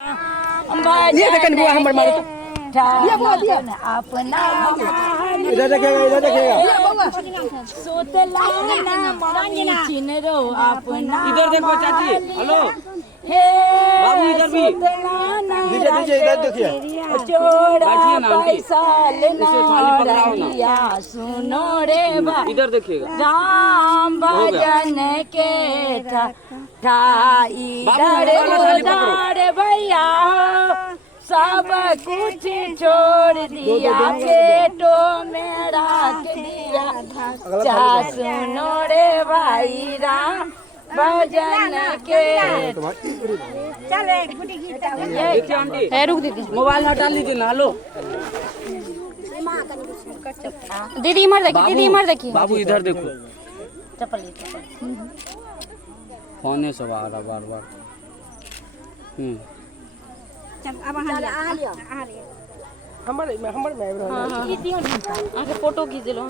ये देखन बुआ हमर मारो ये बुआ दिया अपना इधर देखिएगा सोतला ना मानी चिनरो अपना इधर देखो चाची। हेलो हे बाबू इधर भी दीजिए इधर देखिए चोरा बैठिए ना आंटी। पैसा लेना रहिया सुनो रे बा इधर देखिएगा। राम भजन के ठाई डर उधार भैया सब कुछ छोड़ दिया पेटो में रख दिया चा सुनो रे भाई राम भजन के देखिए आंटी रुक दीदी मोबाइल हटा लीजिए ना। हेलो दीदी इधर देखिए दीदी इधर देखिए बाबू इधर देखो। चप्पल फोने से आ रहा बार बार। हमर में फोटो खींच लो।